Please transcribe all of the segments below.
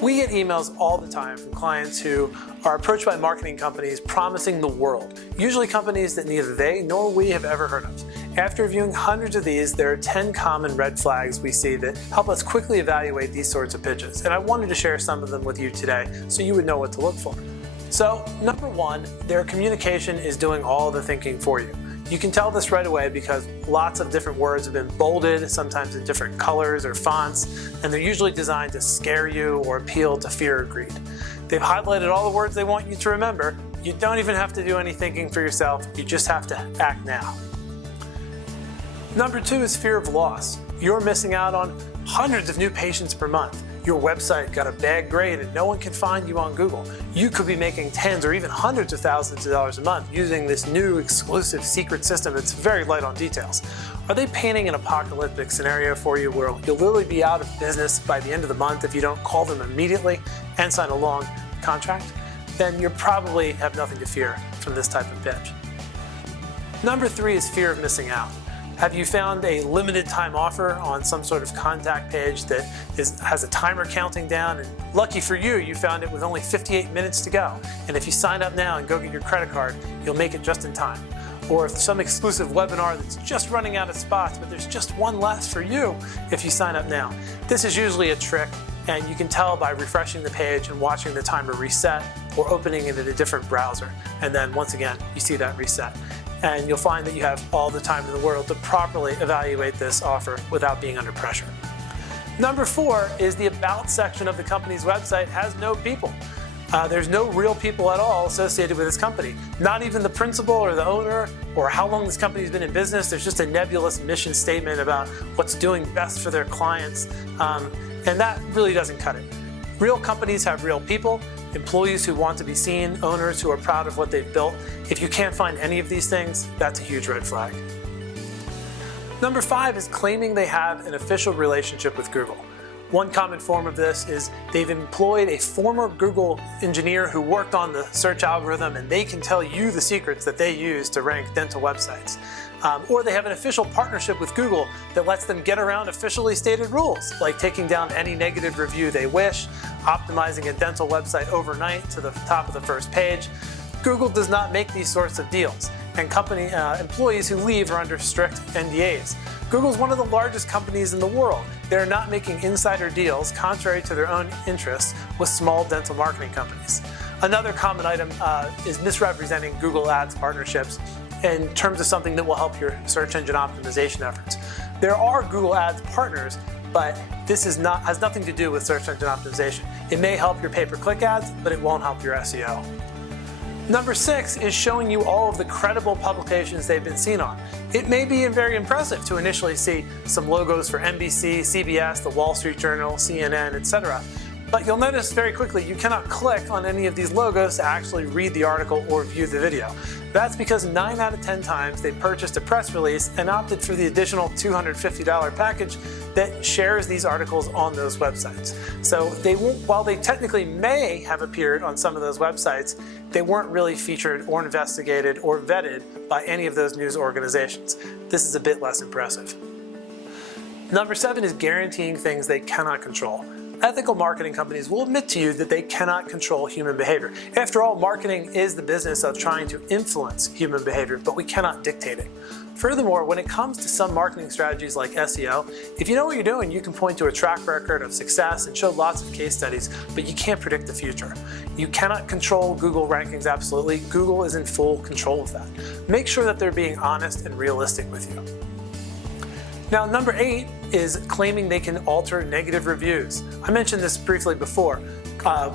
We get emails all the time from clients who are approached by marketing companies promising the world, usually companies that neither they nor we have ever heard of. After reviewing hundreds of these, there are 10 common red flags we see that help us quickly evaluate these sorts of pitches, and I wanted to share some of them with you today so you would know what to look for. So, number one, their communication is doing all the thinking for you. You can tell this right away because lots of different words have been bolded, sometimes in different colors or fonts, and they're usually designed to scare you or appeal to fear or greed. They've highlighted all the words they want you to remember. You don't even have to do any thinking for yourself, you just have to act now. Number two is fear of loss. You're missing out on hundreds of new patients per month. Your website got a bad grade and no one can find you on Google. You could be making tens or even hundreds of thousands of dollars a month using this new exclusive secret system that's very light on details. Are they painting an apocalyptic scenario for you where you'll literally be out of business by the end of the month if you don't call them immediately and sign a long contract? Then you probably have nothing to fear from this type of pitch. Number three is fear of missing out. Have you found a limited time offer on some sort of contact page that has a timer counting down? And lucky for you, you found it with only 58 minutes to go. And if you sign up now and go get your credit card, you'll make it just in time. Or if some exclusive webinar that's just running out of spots, but there's just one left for you if you sign up now. This is usually a trick, and you can tell by refreshing the page and watching the timer reset or opening it in a different browser. And then once again, you see that reset. And you'll find that you have all the time in the world to properly evaluate this offer without being under pressure. Number four is the About section of the company's website has no people. There's no real people at all associated with this company. Not even the principal or the owner or how long this company's been in business. There's just a nebulous mission statement about what's doing best for their clients. And that really doesn't cut it. Real companies have real people, employees who want to be seen, owners who are proud of what they've built. If you can't find any of these things, that's a huge red flag. Number five is claiming they have an official relationship with Google. One common form of this is they've employed a former Google engineer who worked on the search algorithm, and they can tell you the secrets that they use to rank dental websites. Or they have an official partnership with Google that lets them get around officially stated rules, like taking down any negative review they wish, optimizing a dental website overnight to the top of the first page. Google does not make these sorts of deals, and company employees who leave are under strict NDAs. Google is one of the largest companies in the world. They're not making insider deals, contrary to their own interests, with small dental marketing companies. Another common item is misrepresenting Google Ads partnerships in terms of something that will help your search engine optimization efforts. There are Google Ads partners, but this has nothing to do with search engine optimization. It may help your pay-per-click ads, but it won't help your SEO. Number six is showing you all of the credible publications they've been seen on. It may be very impressive to initially see some logos for NBC, CBS, the Wall Street Journal, CNN, etc. But you'll notice very quickly you cannot click on any of these logos to actually read the article or view the video. That's because 9 out of 10 times they purchased a press release and opted for the additional $250 package that shares these articles on those websites. So they won't, while they technically may have appeared on some of those websites, they weren't really featured or investigated or vetted by any of those news organizations. This is a bit less impressive. Number seven is guaranteeing things they cannot control. Ethical marketing companies will admit to you that they cannot control human behavior. After all, marketing is the business of trying to influence human behavior, but we cannot dictate it. Furthermore, when it comes to some marketing strategies like SEO, if you know what you're doing, you can point to a track record of success and show lots of case studies, but you can't predict the future. You cannot control Google rankings absolutely. Google is in full control of that. Make sure that they're being honest and realistic with you. Now, number 8 is claiming they can alter negative reviews. I mentioned this briefly before,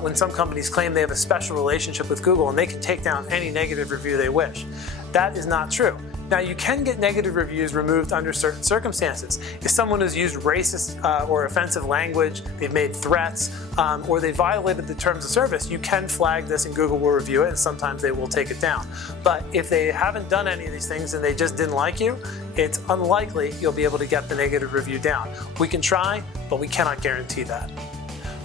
when some companies claim they have a special relationship with Google and they can take down any negative review they wish. That is not true. Now, you can get negative reviews removed under certain circumstances. If someone has used racist or offensive language, they've made threats, or they violated the terms of service, you can flag this and Google will review it, and sometimes they will take it down. But if they haven't done any of these things and they just didn't like you, it's unlikely you'll be able to get the negative review down. We can try, but we cannot guarantee that.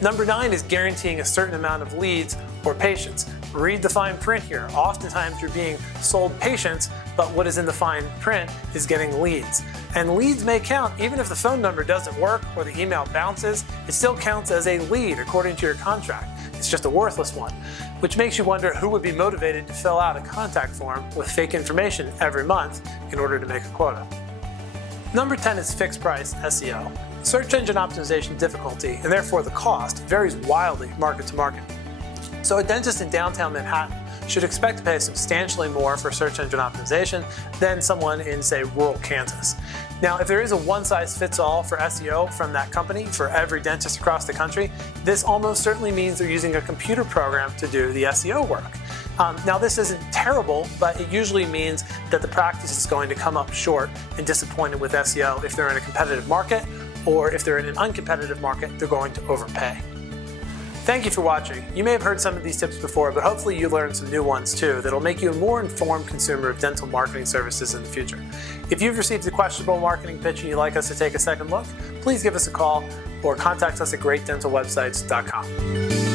Number 9 is guaranteeing a certain amount of leads or patients. Read the fine print here. Oftentimes you're being sold patients but what is in the fine print is getting leads. And leads may count even if the phone number doesn't work or the email bounces. It still counts as a lead according to your contract. It's just a worthless one, which makes you wonder who would be motivated to fill out a contact form with fake information every month in order to make a quota. Number 10 is fixed price SEO. Search engine optimization difficulty, and therefore the cost, varies wildly market to market. So a dentist in downtown Manhattan should expect to pay substantially more for search engine optimization than someone in, say, rural Kansas. Now, if there is a one-size-fits-all for SEO from that company for every dentist across the country, this almost certainly means they're using a computer program to do the SEO work. Now, this isn't terrible, but it usually means that the practice is going to come up short and disappointed with SEO if they're in a competitive market, or if they're in an uncompetitive market, they're going to overpay. Thank you for watching. You may have heard some of these tips before, but hopefully you learned some new ones too that'll make you a more informed consumer of dental marketing services in the future. If you've received a questionable marketing pitch and you'd like us to take a second look, please give us a call or contact us at greatdentalwebsites.com.